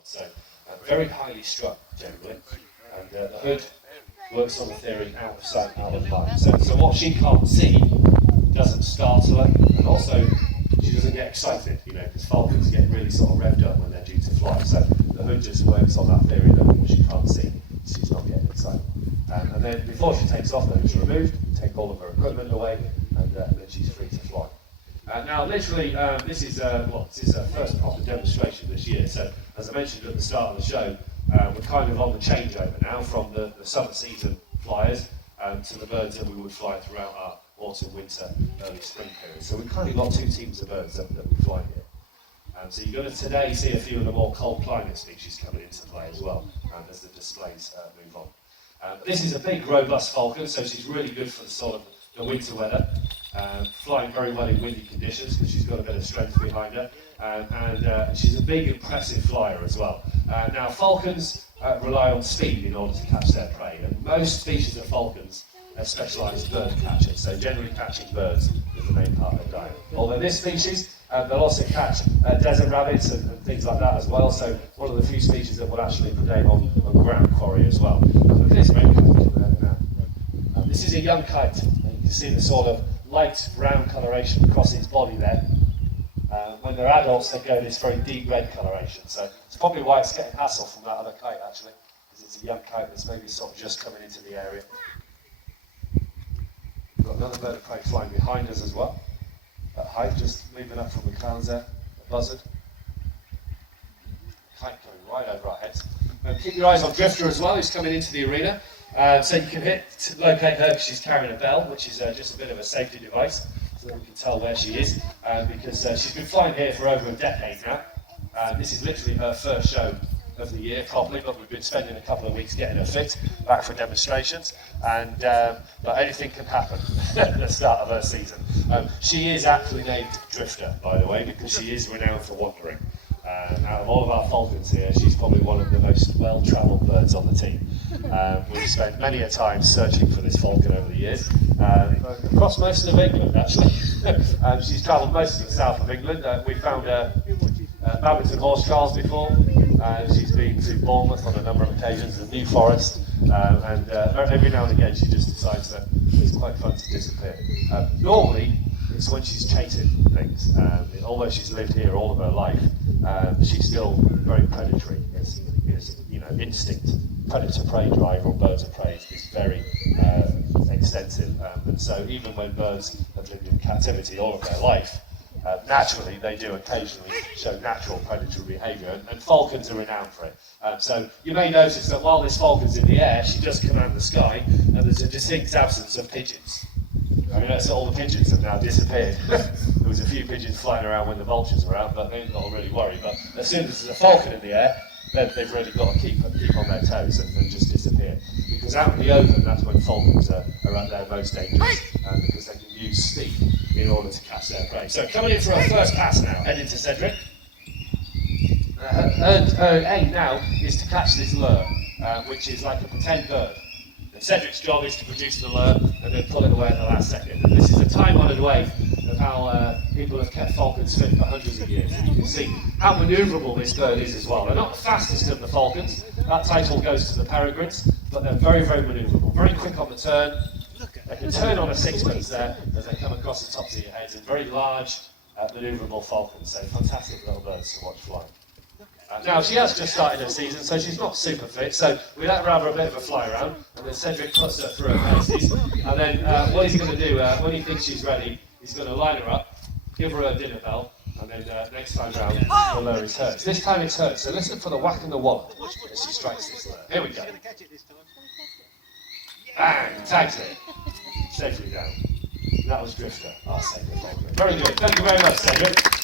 world. So very highly struck generally, and the hood works on the theory out of sight, out of mind. So what she can't see doesn't startle her, and also she doesn't get excited, you know, because falcons get really sort of revved up when they're due to fly. So the hood just works on that theory that what she can't see, she's not getting excited. And then before she takes off, the hood's removed, take all of her equipment away, and then she's free to fly. Now, literally, this is her first proper demonstration this year. So, as I mentioned at the start of the show, we're kind of on the changeover now from the summer season flyers to the birds that we would fly throughout our autumn, winter, early spring period. So we've kind of got two teams of birds that we fly here. So you're going to today see a few of the more cold climate species coming into play as well, as the displays move on. This is a big, robust falcon, so she's really good for the sort of the winter weather. Flying very well in windy conditions because she's got a bit of strength behind her, and she's a big, impressive flyer as well. Now, falcons rely on speed in order to catch their prey, and most species of falcons are specialised bird catchers, so generally catching birds is the main part of their diet. Although this species, they'll also catch desert rabbits and things like that as well, so one of the few species that will actually predate on ground quarry as well. Look at this red kite now. This is a young kite, and you can see the sort of light brown coloration across its body there. When they're adults, they go this very deep red coloration. So it's probably why it's getting hassle from that other kite, actually, because it's a young kite that's maybe sort of just coming into the area. We've got another bird of prey flying behind us as well. At height, just moving up from the clouds there, a buzzard. Kite going right over our heads. Keep your eyes on Drifter as well, who's coming into the arena. So you can hit to locate her because she's carrying a bell, which is just a bit of a safety device, so that we can tell where she is, because she's been flying here for over a decade now. This is literally her first show of the year properly, but we've been spending a couple of weeks getting her fit, back for demonstrations, and but anything can happen at the start of her season. She is aptly named Drifter, by the way, because she is renowned for wandering. Out of all of our falcons here, she's probably one of the most well-travelled birds on the team. We've spent many a time searching for this falcon over the years, across most of England actually. She's travelled most of the south of England. We found her at Babington Horse Trials before. She's been to Bournemouth on a number of occasions, the New Forest, and every now and again she just decides that it's quite fun to disappear. Normally, it's when she's chasing things. Although she's lived here all of her life, she's still very predatory. It's you know, instinct, predator-prey drive on birds of prey is very extensive. And so even when birds have lived in captivity all of their life, naturally they do occasionally show natural predatory behaviour, and falcons are renowned for it. So you may notice that while this falcon's in the air, she does command the sky, and there's a distinct absence of pigeons. I mean, that's all the pigeons have now disappeared. There was a few pigeons flying around when the vultures were out, but they're not really worried. But as soon as there's a falcon in the air, then they've really got to keep on their toes and just disappear. Because out in the open, that's when falcons are at their most dangerous, because they can use speed in order to catch their prey. So coming in for our first pass now, heading to Cedric. Her aim now is to catch this lure, which is like a pretend bird. Cedric's job is to produce the lure and then pull it away at the last second. And this is a time-honoured way of how people have kept falcons fit for hundreds of years. And you can see how manoeuvrable this bird is as well. They're not the fastest of the falcons. That title goes to the peregrines, but they're very, very manoeuvrable. Very quick on the turn. They can turn on a sixpence there as they come across the tops of your heads. And very large, manoeuvrable falcons. So fantastic little birds to watch flying. Now, she has just started her season, so she's not super fit, so we let her have a bit of a fly around, and then Cedric puts her through her paces, and then what he's going to do, when he thinks she's ready, he's going to line her up, give her a dinner bell, and then next time round, the lure is hers. This time it's hers, so listen for the whack and the wallop as she strikes this lure. Here we go. Bang! Tags it. Safely down. That was Drifter, our Cedric. Very good. Thank you very much, Cedric.